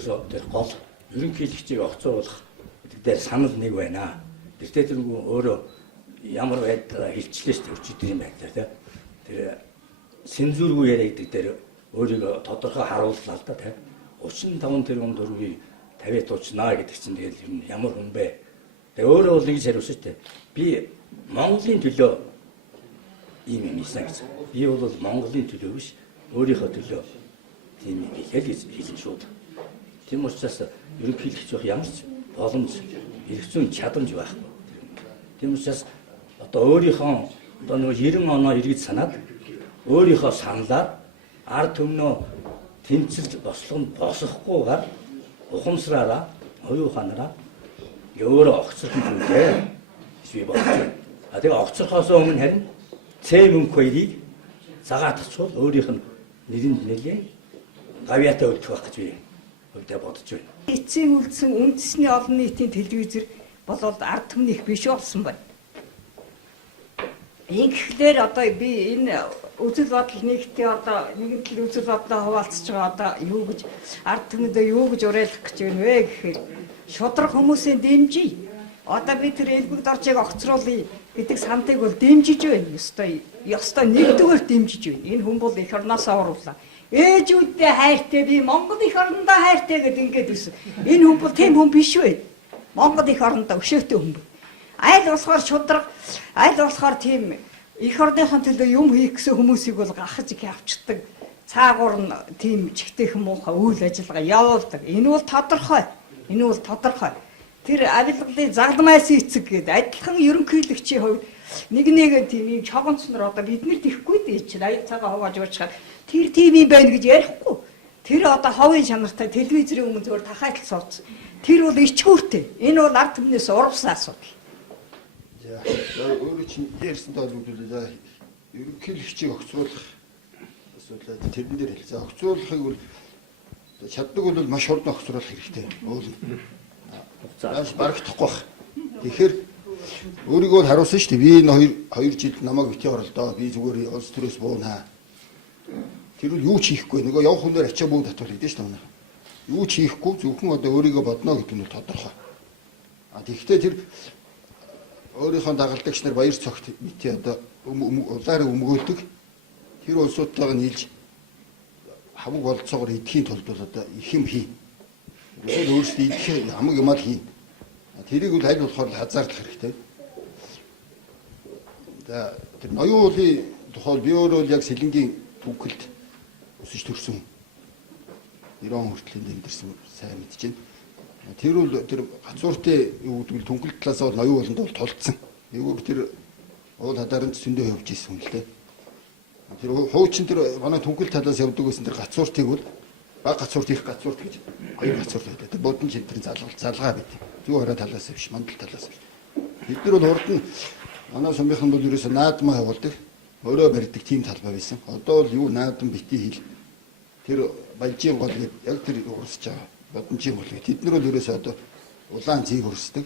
ерөөсөө тэр гол ерөнхийлөгчийг огцруулах гэдэг дээр санал нэг байна. Тэртээ тэргүй өөрөө ямар байдлаар хилчлээ шүү дээ өчигдрийн байдлаар тийм. Тэр сензургүй яриа гэдэг дээр өөрийгөө тодорхой харууллаа л да тийм. 35 тэрбум төгрөгийг 50-д дуучнаа гэдэг чинь тэгэл юм ямар хүн бэ? Тэгээ өөрөө бол ингэж хариулсан шүү дээ. Би Монголын төлөө ийм юм хийсэн гэж. Би бол Монголын төлөө биш, өөрийнхөө төлөө тийм юм хийх гэж хэлсэн шүү дээ. Тийм учраас ерөнхийлөгч байх ямар ч боломж, эрх зүйн чадамж байхгүй. Тийм учраас одоо өөрийнхөө одоо нэг 90 оноо эргэж санаад өөрийнхөө саналаар ард түмнөө тэмцэлд бослогонд босохгүйгээр ухамсараараа, оюу ухаанаараа өөрөө огцрох юм дээ. Би бодож байна. Тэгээ огцрохоос өмнө харин цэм мөнгө хоёрыг цагаатгачвал өөрийнх нь нэрэнд нэлээд гавьяатай үлдэх байх гэж би өвдөө бодож байна. Эцсийн үлдсэн үндэсний олон нийтийн телевизэр болоод ард түмний их биш болсон байна. Ингэхлээр одоо би энэ үзэл бодол нэгтээ одоо нэгэн төл үзэл бодлоо хуваалцж байгаа одоо юу гэж ард түмэндээ юу гэж уриалах гэж байна вэ гэхээр шудраг хүмүүсийн дэмжий. Одоо би тэр элбэг доржийг огцруулъя гэдэг сантыг бол дэмжиж байна. Ёстой нэгдүгээр дэмжиж байна. Энэ хүн бол эх орноосоо оруулаа. Ээжүүдтэй хайртай би Монгол эх орондоо хайртай гэдэг ингээд үсэн. Энэ хүн бол тийм хүн биш вэ? Монгол эх орондоо өшөөтэй хүн. Айл болохоор шудраг, айл болохоор тийм эх орныхон төлөө юм хийх гэсэн хүмүүсийг бол гахаж их авчдаг. Цаагуур нь тийм чигтэйхэн муухай үйл ажиллагаа явуулдаг. Энэ бол тодорхой. Энэ бол тодорхой. Тэр авилгалын загламайс эцэг гэдэг адилхан ерөнхийлөгчийн хувьд нэг тийм чогонц нар одоо биднэрт ихгүй дээ чинь аяг цагаа хувааж уучгаад тэр тийм юм байна гэж ярихгүй. Тэр одоо ховын чанартай телевизийн өмнө зөвөр тахайтал сууц. Тэр бол ичгүүртэй. Энэ бол ард түмнээс урвсан асуудал. За өөрөө чинь ярьсан тоолбол ерөнхийлөгчийг огцруулах асуудал тэрэн дээр хэл. За огцруулахыг бол чаддаг бол маш хурдан огцруулах хэрэгтэй. Зааш барагдахгүй байх. Тэгэхээр өөрийгөө харуулсан шүү дээ. Би энэ 2 жил намайг бити оролдоо. Би зүгээр улс төрөөс буунаа. Тэр үл юу ч хийхгүй. Нөгөө явах хүнээр ачаа бүгд татвал хийдэж шүү дээ. Юу ч хийхгүй зөвхөн одоо өөрийгөө бодно гэдэг нь тодорхой. Тэгэхдээ тэр өөрийнхөө дагалдагч нар баяр цогт бити одоо улаараа өмгөөдөг. Тэр улсуудтайгаа нийлж хамаг болцоогоор идэхийн тулд бол одоо их юм хийн. Өөрсдөө идэх хамаг юм аа хийн. Тэрийг бол аль болохоор хазаарлах хэрэгтэй. За тэр ноён уулын тухай би өөрөө яг Сэлэнгийн түүхэлд өсөж төрсөн. 90 он хүртэл амьдэрсэн сайн мэдэж байна. Тэр бол тэр гацууртай юу гэдэг нь түнхэл талаас бол ноён ууланд бол тулцсан. Эвгүй тэр уул хадаранд зөндөө явж ирсэн юм л дээ. Тэр хуучин тэр манай түнхэл талаас явдаг гэсэн тэр гацууртыг бол баг гацуурт их гацуурт гэж хоёр гацуурт байдаг. Тэр бодон шидрийн залгаа байд. Зүү хорой талаас биш, мандал талаас биш. Бид нар бол урд нь манай сумынхан бол ерөөсөө наадмаа явуулдаг. Өөрөө барьдаг тийм талбай байсан. Одоо бол юу наадам бити хил. Тэр балжийн гол яг тэр урсж байгаа. Бодонжийн гол. Тэд нар бол ерөөсөө одоо улаан зээг урсдаг.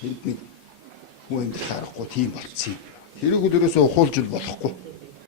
Тэнд нэг хүн амьдрах аргагүй тийм болцсон юм. Тэрийг бол ерөөсөө ухуулж болохгүй.